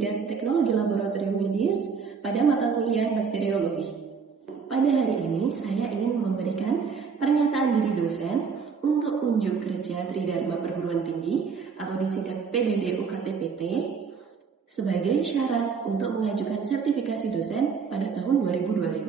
3 Teknologi Laboratorium Medis pada mata kuliah Bakteriologi. Pada hari ini saya ingin memberikan pernyataan diri dosen untuk unjuk kerja Tridharma Perguruan Tinggi atau disingkat PDD UKT-PT sebagai syarat untuk mengajukan sertifikasi dosen pada tahun 2025.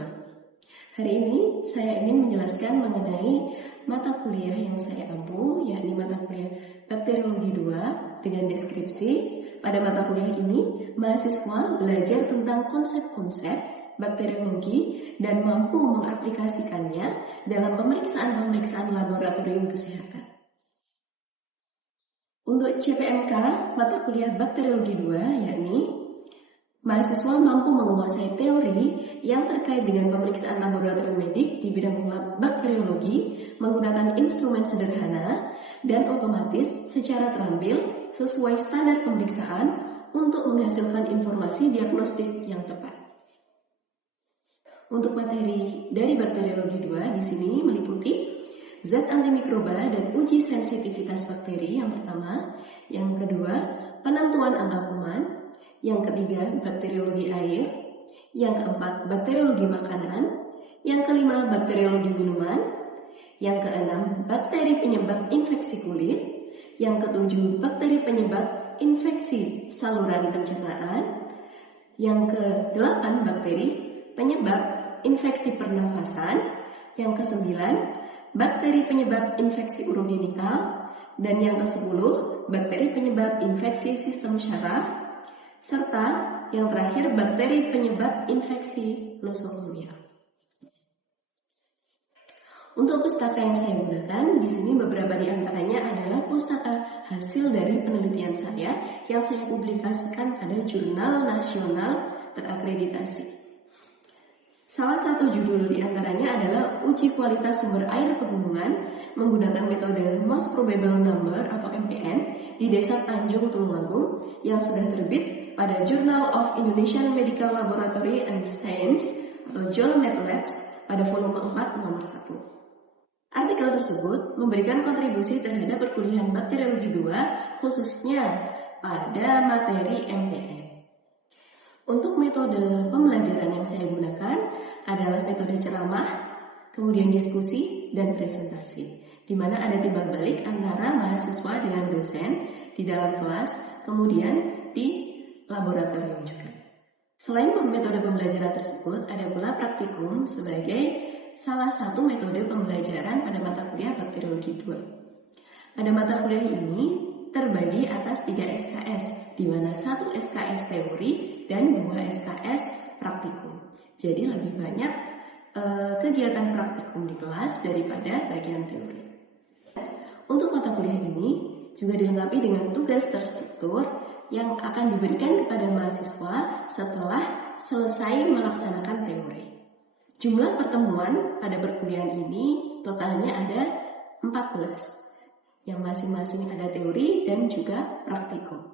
Hari ini saya ingin menjelaskan mengenai mata kuliah yang saya ampu, yakni mata kuliah Bakteriologi 2 dengan deskripsi. Pada mata kuliah ini, mahasiswa belajar tentang konsep-konsep bakteriologi dan mampu mengaplikasikannya dalam pemeriksaan-pemeriksaan laboratorium kesehatan. Untuk CPMK, mata kuliah Bakteriologi 2, yakni mahasiswa mampu menguasai teori yang terkait dengan pemeriksaan laboratorium medik di bidang bakteriologi menggunakan instrumen sederhana dan otomatis secara terambil sesuai standar pemeriksaan untuk menghasilkan informasi diagnostik yang tepat. Untuk materi dari Bakteriologi 2 di sini meliputi zat antimikroba dan uji sensitivitas bakteri yang pertama, yang kedua, penentuan angka kuman, yang ketiga, bakteriologi air, yang keempat, bakteriologi makanan, yang kelima, bakteriologi minuman, yang keenam, bakteri penyebab infeksi kulit, yang ketujuh, bakteri penyebab infeksi saluran pencernaan, yang kedelapan, bakteri penyebab infeksi pernafasan, yang kesembilan, bakteri penyebab infeksi urogenital, dan yang kesepuluh, bakteri penyebab infeksi sistem syaraf, serta yang terakhir bakteri penyebab infeksi nosokomial. Untuk pustaka yang saya gunakan di sini beberapa di antaranya adalah pustaka hasil dari penelitian saya yang saya publikasikan pada jurnal nasional terakreditasi. Salah satu judul di antaranya adalah uji kualitas sumber air pegunungan menggunakan metode Most Probable Number atau MPN di Desa Tanjung Tulungagung yang sudah terbit pada Journal of Indonesian Medical Laboratory and Science atau JOLMED-Labs pada volume 4 nomor 1. Artikel tersebut memberikan kontribusi terhadap perkuliahan Bakteriologi 2 khususnya pada materi MPN. Untuk metode pembelajaran yang saya gunakan adalah metode ceramah, kemudian diskusi, dan presentasi, di mana ada timbal balik antara mahasiswa dengan dosen di dalam kelas, kemudian di laboratorium juga. Selain metode pembelajaran tersebut, ada pula praktikum sebagai salah satu metode pembelajaran pada mata kuliah Bakteriologi 2. Pada mata kuliah ini terbagi atas 3 SKS, di mana 1 SKS teori dan 2 SKS praktikum. Jadi lebih banyak kegiatan praktikum di kelas daripada bagian teori. Untuk mata kuliah ini juga dilengkapi dengan tugas terstruktur yang akan diberikan kepada mahasiswa setelah selesai melaksanakan teori. Jumlah pertemuan pada perkuliahan ini totalnya ada 14, yang masing-masing ada teori dan juga praktikum.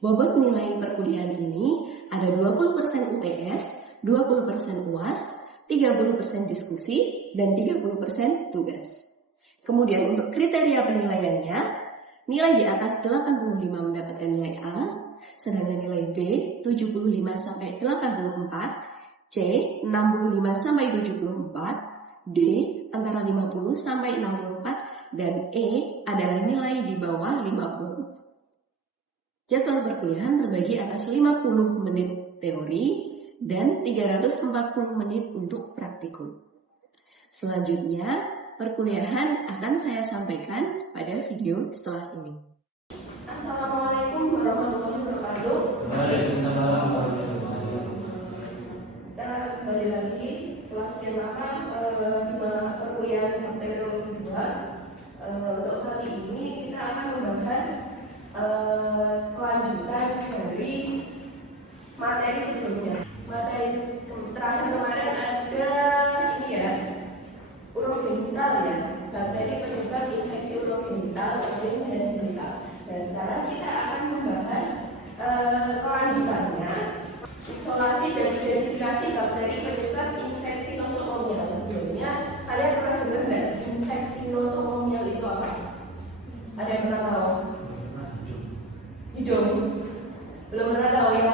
Bobot nilai perkuliahan ini ada 20% UTS, 20% UAS, 30% diskusi, dan 30% tugas. Kemudian untuk kriteria penilaiannya, nilai di atas 85 mendapatkan nilai A, sedangkan nilai B 75-84, C 65-74, D antara 50-64, dan E adalah nilai di bawah 54. Jadwal perkuliahan terbagi atas 50 menit teori dan 340 menit untuk praktikum. Selanjutnya, perkuliahan akan saya sampaikan pada video setelah ini. Assalamualaikum warahmatullahi wabarakatuh. Waalaikumsalam. Kita kembali lagi setelah sekian lama di perkuliahan Bakteriologi 2. Untuk kali ini kita akan membahas kelanjutan dari materi sebelumnya. Materi terakhir kemarin ada ini ya, urogenital ya, bakteri penyebab infeksi urogenital, urin dan genital. Dan sekarang kita akan membahas kelanjutannya, isolasi dan identifikasi bakteri penyebab infeksi nosokomial. Sebelumnya kalian pernah dengar nggak infeksi nosokomial itu apa? Ada yang pernah tahu? Hidung? Belum pernah tahu ya?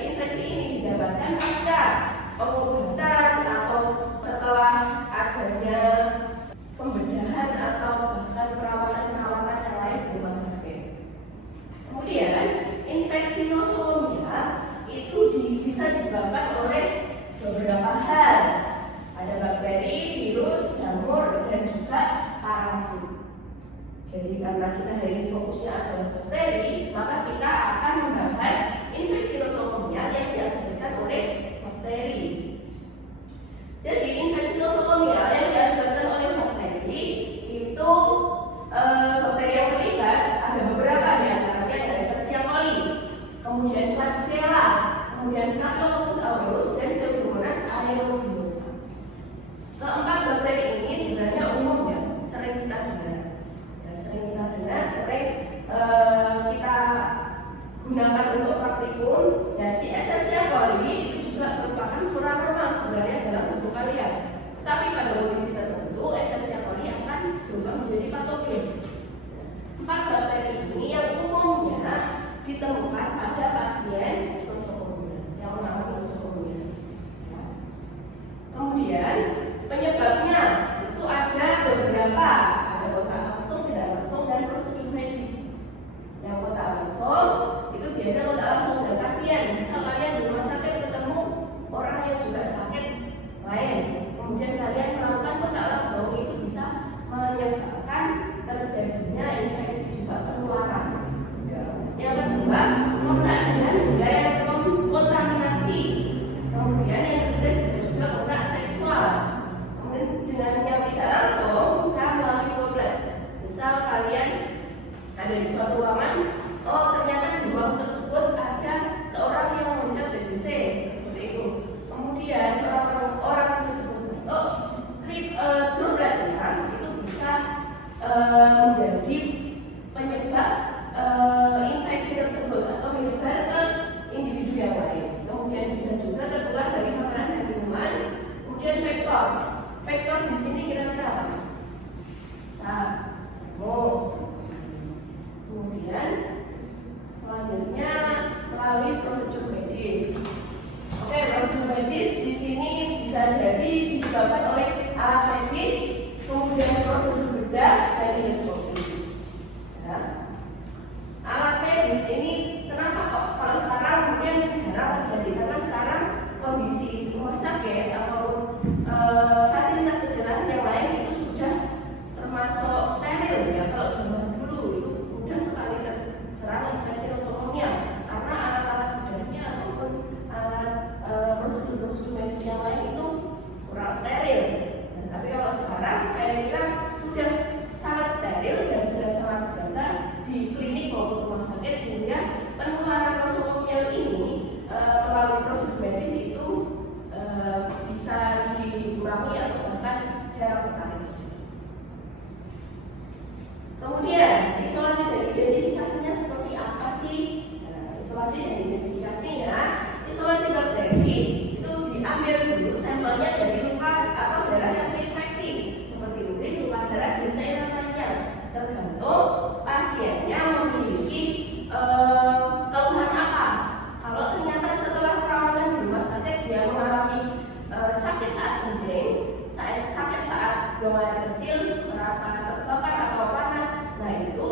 infeksi ini didapatkan pasca pengobatan atau setelah adanya pembedahan atau bahkan perawatan yang lain di rumah sakit. Kemudian infeksi nosokomia itu bisa disebabkan oleh beberapa hal. Ada bakteri, virus, jamur, dan juga parasit. Jadi karena kita hari ini fokusnya adalah bakteri, maka kita akan membahas infeksi nosokomia yang diakibatkan oleh bakteri. Jadi infeksi nosokomia yang diakibatkan oleh bakteri itu bakteri yang terlibat ada beberapa, di antaranya ada Escherichia coli, kemudian Klebsiella, kemudian Staphylococcus aureus, dan Pseudomonas aeruginosa. Keempat bakteri ini sebenarnya umum ya, sering kita dengar, sering kita gunakan untuk praktikum. Dan si Escherichia coli itu juga merupakan kurang normal sebenarnya dalam tubuh kalian. Tetapi pada kondisi tertentu Escherichia coli akan berubah menjadi patogen. Empat bakteri ini yang umumnya ditemukan pada pasien nosokomia yang mengalami nosokomia. Kemudian penyebabnya itu ada beberapa, ada kontak langsung, tidak langsung, dan prosedur medis. Yang kontak langsung itu biasa kontak langsung dengan pasien. Misal kalian di rumah sakit ketemu orang yang juga sakit lain, kemudian kalian melakukan kontak langsung, itu bisa menyebabkan terjadinya infeksi juga penularan. Yang kedua, kontak dengan benda yang kontaminasi. Kemudian yang ketiga bisa juga kontak seksual. Kemudian dengan yang tidak langsung bisa melalui droplet. Misal kalian ada di suatu ruangan, oh ternyata di ruang tersebut ada seorang yang menghidap TBC, seperti itu. Kemudian orang tersebut dropletnya itu bisa menjadi penyebab infeksi tersebut atau menyebar ke individu yang lain. Kemudian bisa juga tertular dari makanan dan minuman. Kemudian faktor di sini kira-kira apa? Kemudian selanjutnya melalui prosedur medis. Oke, prosedur medis di sini bisa jadi disebabkan oleh alat medis, kemudian prosedur bedah dan endoskopi. Ya. Alat medis ini kenapa kok kalau sekarang mungkin jarang terjadi, karena sekarang kondisi rumah sakit atau fasilitas kesehatan yang lain itu sudah termasuk steril ya. Kalau zaman dulu itu mudah sekali terserang infeksi nosokomia karena alat-alat bedahnya ataupun alat prosedur medis yang lain itu kurang steril. Tapi kalau sekarang saya kira sudah sangat steril dan sudah sangat terjaga di klinik maupun rumah sakit, sehingga penularan nosokomia ini melalui prosedur medis itu bisa dikurangi atau bahkan jarang sekali terjadi. Kemudian isolasi dan identifikasinya seperti apa sih? Isolasi dan identifikasinya, isolasi bakteri itu diambil dulu sampelnya dari luka atau darah yang terinfeksi, seperti urin, luka darah, dan cairan lainnya. Tergantung pasiennya memiliki keluhan apa. Kalau ternyata setelah perawatan di rumah sakit dia mengalami sakit saat kencing, sakit saat buang air kecil, merasa terbakar atau panas, nah itu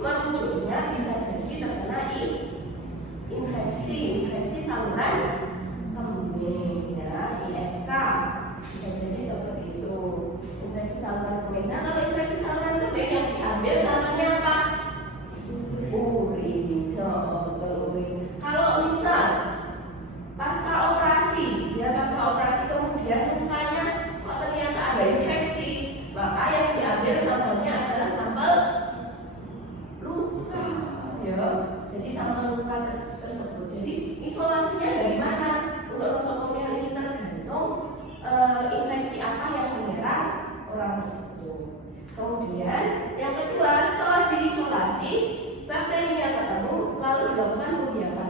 merujuknya bisa jadi terkena infeksi saluran kemih, ya, ISK, bisa jadi seperti itu. Infeksi saluran kemih. Nah, kalau infeksi saluran kemih yang diambil sampelnya apa? Urin. Kalau misal pasca operasi kemudian lukanya kok ternyata ada infeksi, maka yang diambil sampelnya adalah sampel luka, ya. Jadi sampel luka tersebut. Jadi isolasinya dari mana? Untuk nosokomia ini tergantung infeksi apa yang menyerang orang tersebut. Kemudian yang kedua, setelah diisolasi, bakterinya ketemu, lalu dilakukan pembiakan.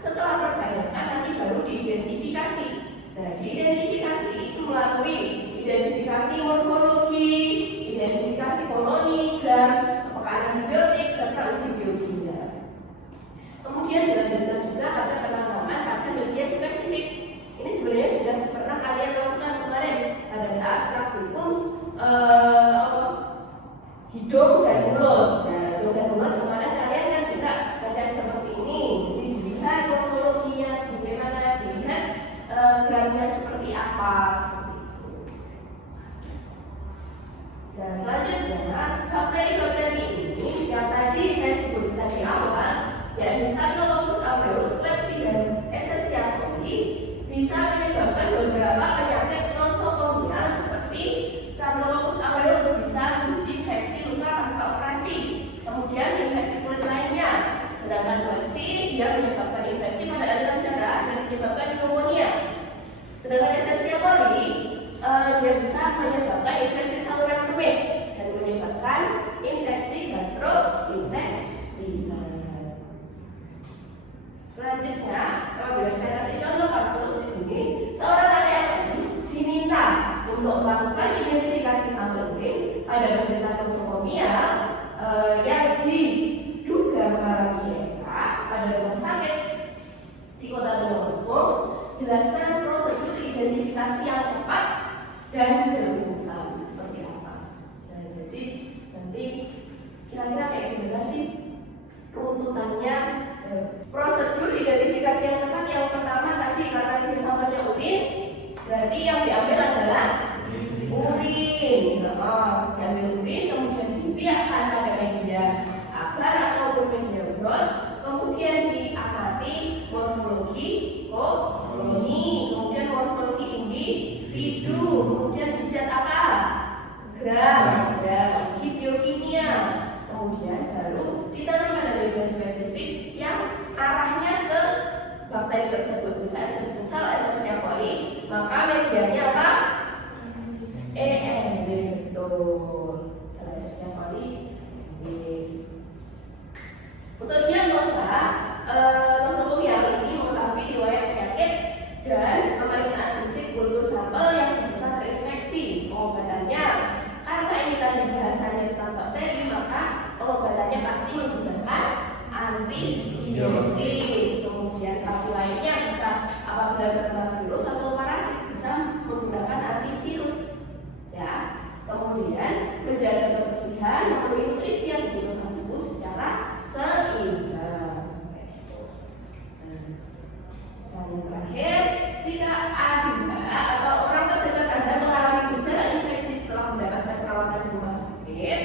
Setelah perbanyakan nanti baru diidentifikasi. Nah, diidentifikasi itu melalui identifikasi morfologi, identifikasi koloni, dan kepekaan antibiotik serta uji biokimia. Kemudian sampelnya. Prosedur identifikasi yang tepat yang pertama tadi, karena jenis sampelnya urin, berarti yang diambil adalah urin. Diambil urin, kemudian dibiarkan pada media agar ataupun media uron, kemudian diamati morfologi koloni, kemudian morfologi individu, kemudian dicat apa? Gram, dan uji biokimia, kemudian baru ditanam pada media spesifik yang arahnya ke bakteri tersebut. Misal Escherichia coli, maka medianya apa? EMB, betul. Kalau Escherichia coli, untuk diagnosa nosokomial ini mengetahui riwayat penyakit dan pemeriksaan fisik kultur sampel yang diduga terinfeksi. Pengobatannya, karena ini tadi bahasanya tentang bakteri, maka pengobatannya pasti menggunakan antibiotik. Kemudian tahap lainnya bisa apabila terkena virus atau parasit bisa menggunakan antivirus. Ya. Kemudian menjaga kebersihan, memenuhi nutrisi yang dibutuhkan tubuh secara seimbang. Yang terakhir, jika Anda atau orang terdekat Anda mengalami gejala infeksi setelah mendapatkan perawatan di rumah sakit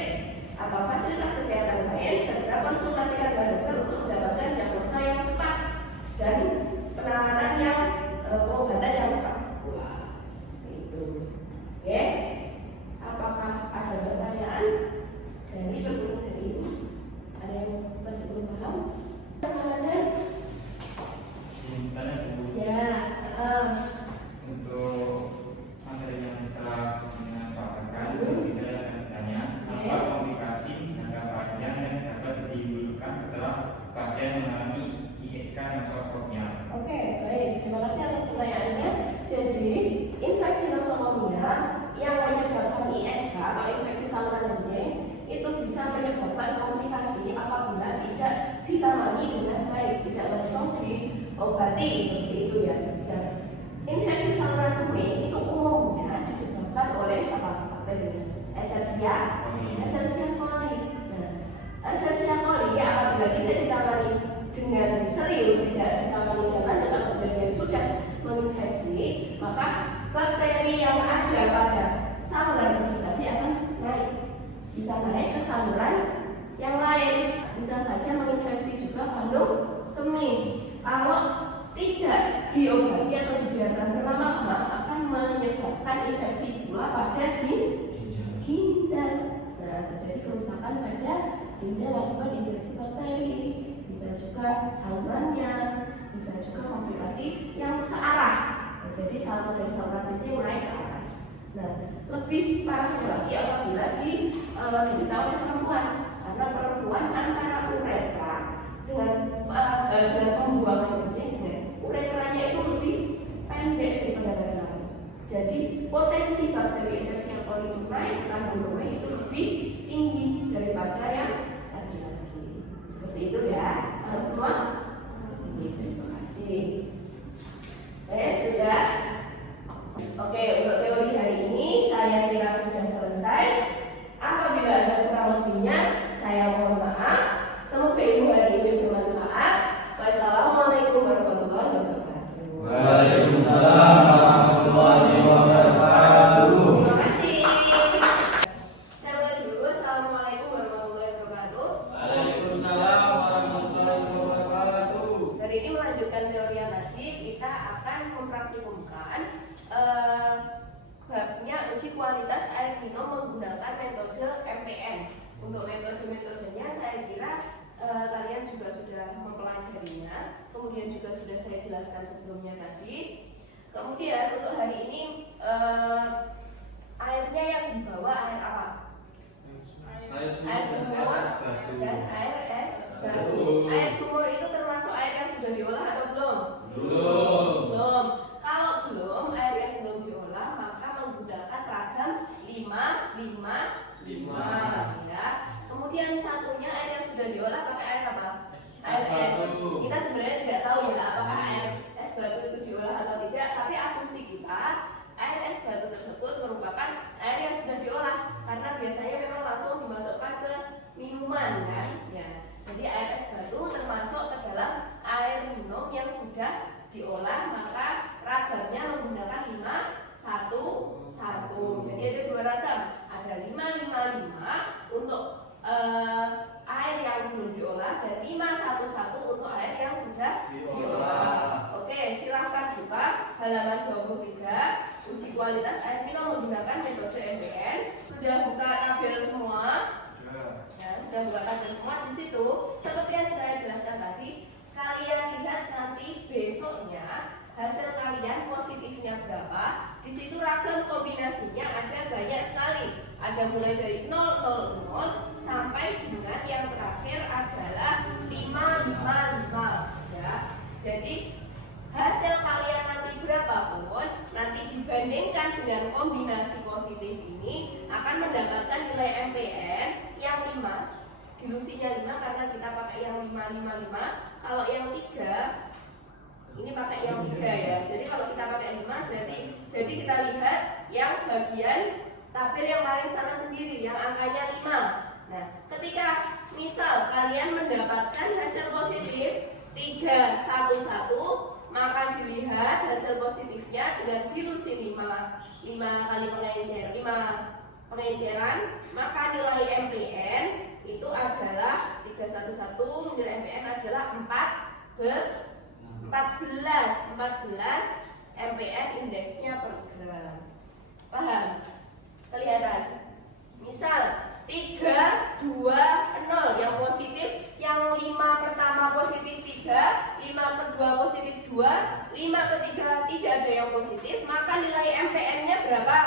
atau fasilitas kesehatan lain, segera konsultasikan dokter untuk mendapatkan diagnosa yang tepat dan penanganan yang pengobatan yang tepat pula. Itu, oke? Apakah ada pertanyaan dari pertemuan hari ini? Ada yang masih belum paham? Ada? Ya. Untuk materi yang setelah dipaparkan, kita akan bertanya apa komplikasi jangka panjang yang dapat ditimbulkan setelah pasien mengalami ISK nosokomial. Oke, baik. Terima kasih atas pertanyaannya. Jadi, infeksi nosokomial yang menyebabkan ISK atau infeksi saluran kencing itu bisa menyebabkan komplikasi apabila tidak ditangani dengan baik, tidak langsung diobati seperti itu ya. Dan infeksi saluran kemih itu umumnya disebabkan oleh apa? Bakteri Escherichia coli. Nah, Escherichia coli apabila tidak ditangani dengan serius, tidak ditangani dengan lanjut apabila dia sudah menginfeksi, maka bakteri yang ada pada saluran kencing tadi akan naik. Bisa naik ke saluran yang lain, bisa saja menginfeksi juga kandung kemih. Kalau tidak diobati atau dibiarkan berlama-lama akan menyebabkan infeksi pula pada ginjal. Nah, terjadi kerusakan pada ginjal akibat infeksi bakteri. Bisa juga salurannya, bisa juga komplikasi yang searah. Nah, jadi saluran dari saluran kencing naik ke atas. Nah, lebih parahnya lagi apabila diderita oleh perempuan, karena perempuan antara uretra dengan pembuangan kencing dengan uretranya itu lebih pendek daripada laki-laki. Jadi potensi bakteri Escherichia coli itu naik, kandung kemih itu lebih tinggi daripada yang laki-laki. Seperti itu ya, paham semua? Terima kasih. Sudah. Oke, untuk teori hari ini saya kira sudah selesai. Apabila ada kurang lebihnya, saya mohon maaf. Semoga ilmu hari ini bermanfaat. Wassalamualaikum warahmatullahi wabarakatuh. Waalaikumsalam warahmatullahi wabarakatuh. Terima kasih. Saya mulai dulu. Assalamualaikum warahmatullahi wabarakatuh. Waalaikumsalam warahmatullahi wabarakatuh. Dari ini melanjutkan teori yang tadi, kita akan mempraktikumkan babnya uji kualitas air minum menggunakan metode MPN. Untuk metode-metodenya saya kira kalian juga sudah mempelajarinya, kemudian juga sudah saya jelaskan sebelumnya tadi. Kemudian untuk hari ini airnya yang dibawa air apa? Air sumur dan air es batu. Air sumur itu termasuk air yang sudah diolah atau belum? Belum. Kalau belum, air yang belum diolah maka menggunakan ragam 5 ya. Kemudian satunya air yang sudah diolah pakai air apa? Air es. Kita sebenarnya tidak tahu ya apakah air es batu itu diolah atau tidak, tapi asumsi kita air es batu tersebut merupakan air yang sudah diolah karena biasanya memang langsung dimasukkan ke minuman kan ya. Jadi air es batu termasuk halaman 23, uji kualitas air minum menggunakan metode MPN. Sudah buka tabel semua? Ya, sudah buka tabel semua. Di situ, seperti yang saya jelaskan tadi, kalian lihat nanti besoknya hasil kalian positifnya berapa. Di situ ragam kombinasinya ada banyak sekali. Ada mulai dari 000 sampai dengan yang terakhir adalah 555 ya. Jadi hasil kalian nanti berapapun, nanti dibandingkan dengan kombinasi positif ini akan mendapatkan nilai MPN yang 5. Dilusinya 5 karena kita pakai yang 555. Kalau yang 3 ini pakai yang 3 ya. Jadi kalau kita pakai 5 jadi kita lihat yang bagian tabel yang paling sana sendiri yang angkanya 5. Nah, ketika misal kalian mendapatkan hasil positif 311, maka dilihat hasil positifnya dengan dilusi 5 kali pengenceran, maka nilai MPN itu adalah 311, nilai MPN adalah 14 MPN indeksnya per gram. Paham? Kelihatan? Misal 3, 2, 0 yang positif, yang 5 pertama positif 3, 5 kedua positif 2, 5 ketiga tidak ada yang positif, maka nilai MPN-nya berapa?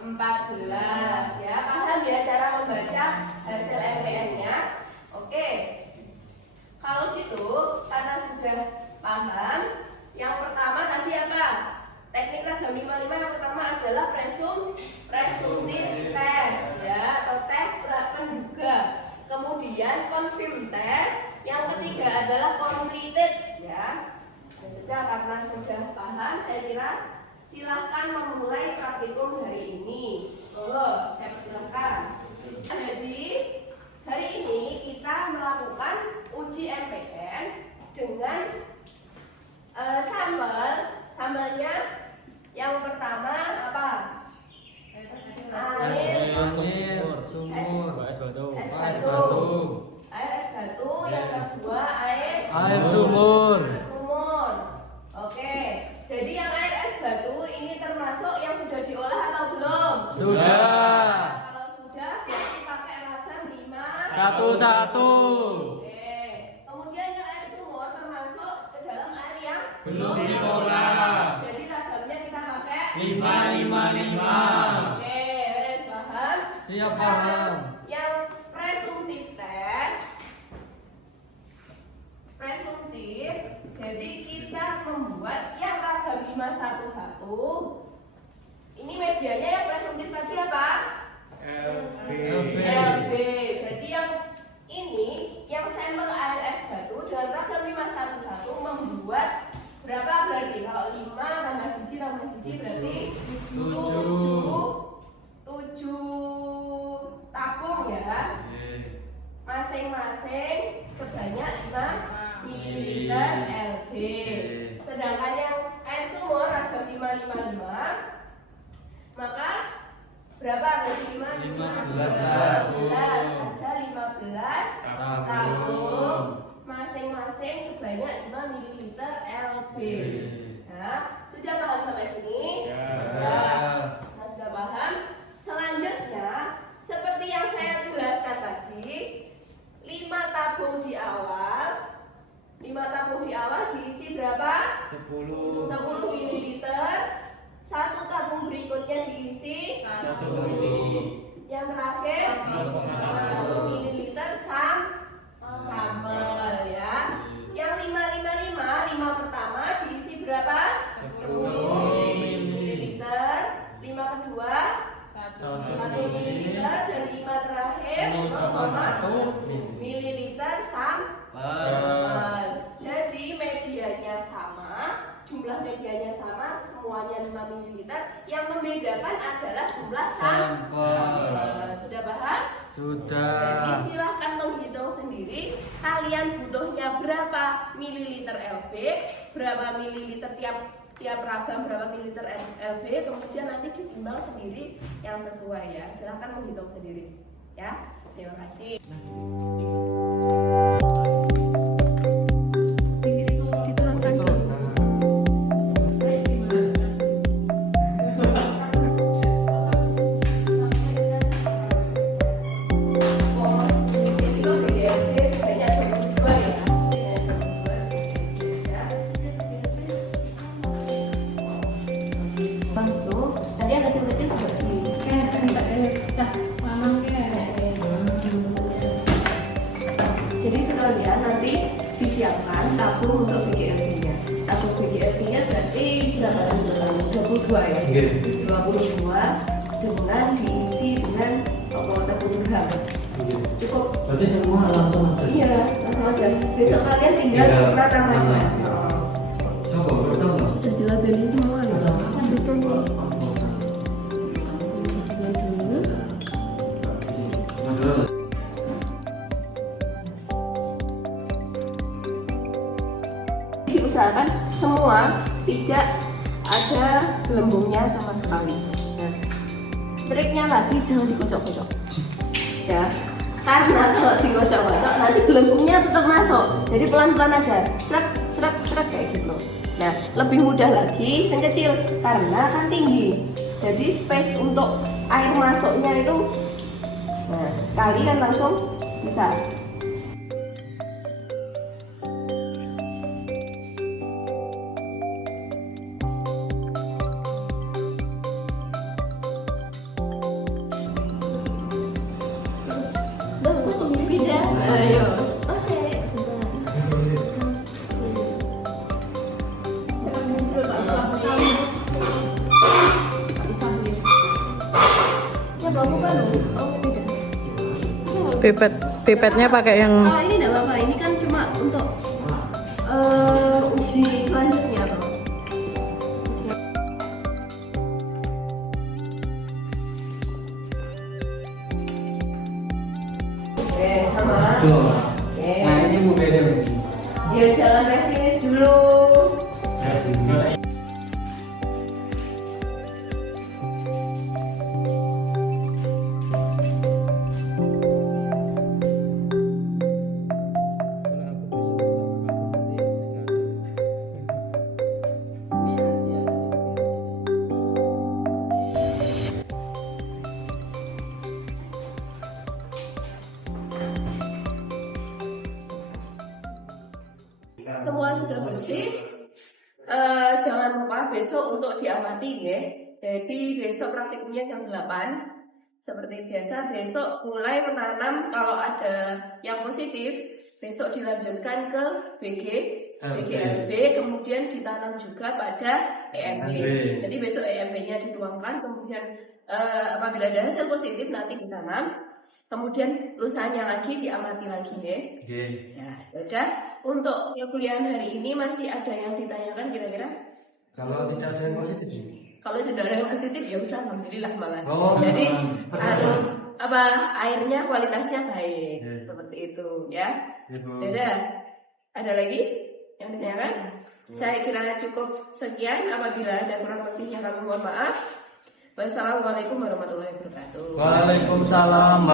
14 ya. Paham ya cara membaca hasil MPN-nya? Oke. Kalau gitu, karena sudah paham, yang pertama tadi apa? Teknik ragam 55 yang pertama adalah presumptive test ya, atau tes penduga. Kemudian confirm test, yang ketiga adalah completed ya. Ya sudah, karena sudah paham, saya kira silahkan memulai praktikum hari ini. Saya persilahkan. Jadi hari ini kita melakukan uji MPN dengan sambelnya yang pertama apa? Air sumur, es batu. Yang kedua air sumur. Oke, jadi yang air es batu ini termasuk yang sudah diolah atau belum? Sudah. Kalau sudah berarti pakai ragam 5 Satu. Oke. Kemudian yang air sumur termasuk ke dalam air yang Belum diolah. Jadi ragamnya kita pakai 555. Oke, paham? Siap, Sekarang paham. yang presumptive test. Jadi kita membuat yang ragam 511. Ini medianya yang presumptif tadi apa? LB. Jadi yang ini yang sampel air es batu dengan ragam 511 membuat berapa berarti? Kalau 5 tambah siji berarti 7 tabung ya. Masing-masing sebanyak 5 ml LB. Sedangkan yang air sumur ragam 555, maka berapa berarti 15 ada 15 tabung masing-masing sebanyak 5 ml LB. Nah, sudah paham sampai sini? Ya. Nah, sudah paham. Selanjutnya, seperti yang saya jelaskan tadi, 5 tabung di awal diisi berapa? 10 ml. 1 tabung berikutnya diisi 1 ml. Yang terakhir 1 ml sambal ya. Yang 555 pertama diisi berapa? 10 ml. 5 kedua 1 ml dan 5 terakhir 0,1 ml sambal. Jadi medianya sama, jumlah medianya sama, semuanya 5 ml. Yang membedakan adalah jumlah sampel. Sudah paham? Sudah. Jadi silahkan menghitung sendiri kalian butuhnya berapa mililiter LB, berapa mililiter tiap ragam berapa mililiter LB, kemudian nanti ditimbang sendiri yang sesuai ya. Silahkan menghitung sendiri ya. Terima kasih. Dituangkan dulu. Baik. disiapkan tabung untuk BGRB-nya. Tabung BGRB-nya berarti berapa lagi? 22 ya? 22 dengan diisi dengan tabung gram. Cukup. Berarti semua langsung aja. Iya, langsung aja. Besok kalian tinggal menanam aja. Coba, betul nggak? Sudah dilabeli semua ya. Betul. Diusahakan semua tidak ada gelembungnya sama sekali. Nah, triknya lagi jangan dikocok-kocok, ya. Karena kalau dikocok-kocok nanti gelembungnya tetap masuk. Jadi pelan-pelan aja, seret kayak gitu. Nah, lebih mudah lagi yang kecil karena kan tinggi. Jadi space untuk air masuknya itu, nah sekali kan langsung bisa. Pindah, ayo. Oh saya. Ya bawa kan? Oh tidak. Pipetnya pakai yang Ah ini tidak apa-apa. Ini kan cuma untuk uji selanjutnya toh. Oke, sama. Oke. Nah ini Bu beda. Ya jangan pesimis dulu. Semua sudah bersih. Jangan lupa besok untuk diamati ya. Jadi besok praktiknya jam 8. Seperti biasa besok mulai menanam, kalau ada yang positif besok dilanjutkan ke BGRB, kemudian ditanam juga pada EMB. Jadi besok EMB-nya dituangkan, kemudian apabila ada hasil positif nanti ditanam, kemudian lusanya lagi diamati lagi ya. Ya, udah. Untuk kuliah hari ini masih ada yang ditanyakan kira-kira? Kalau tidak ada yang positif. Kalau tidak ada yang positif ya udah alhamdulillah malah. Oh, Jadi airnya kualitasnya baik, seperti itu ya. Dadah. Ada lagi yang ditanyakan? Saya kira cukup sekian. Apabila ada kurang lebihnya kami mohon maaf. Wassalamualaikum warahmatullahi wabarakatuh. Waalaikumsalam.